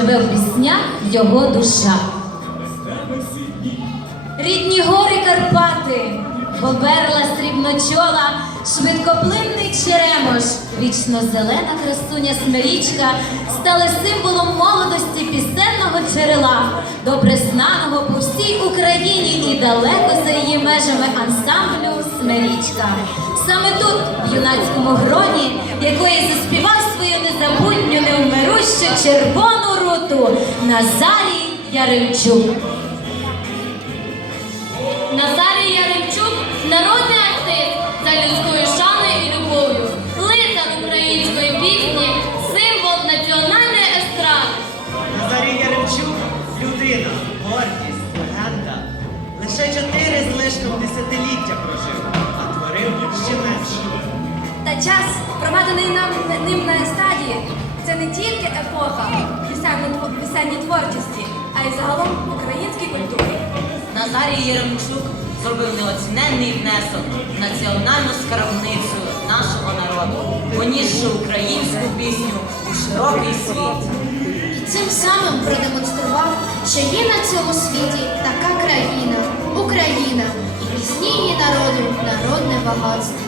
живе в піснях його душа. Рідні гори Карпати, поберла срібночола, швидкоплинний черемош, вічно зелена красуня смирічка стали символом молодості пісенного джерела, добре знаного по всій Україні і далеко за її межами ансамблю Смирічка. Саме тут, в юнацькому гроні, якої заспівав свою незабутню невмирущу червону руту Назарій Яремчук. Назарій Яремчук народний артист за людською шаною проведений нам ним на естраді, це не тільки епоха пісенній творчості, а й загалом українській культурі. Назарій Єремчук зробив неоціненний внесок в національну скарбницю нашого народу, понісши українську пісню у широкий світ. І цим самим продемонстрував, що є на цьому світі така країна, Україна, і пісні її народу народне багатство.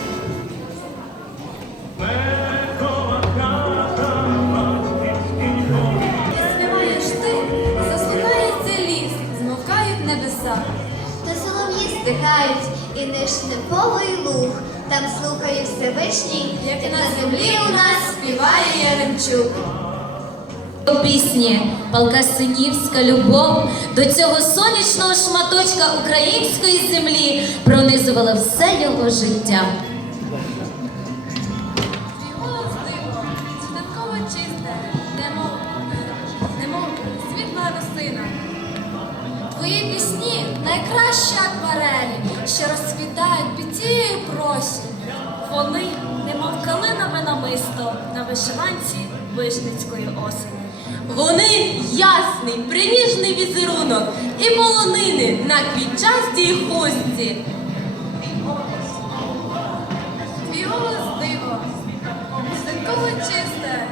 Здихають, і ниш неповий луг, там слухає Всевишній, Як і на землі у нас співає Яремчук. У пісні палка синівська любов до цього сонячного шматочка української землі пронизувала все його життя. Твої пісні найкращі акварелі, що розквітають під цією просінню. Вони, немов калинове намисто на вишиванці вишницької осені. Вони ясний, приніжний візерунок і полонини на квітчастій хустці. Твій голос диво, святково чисте,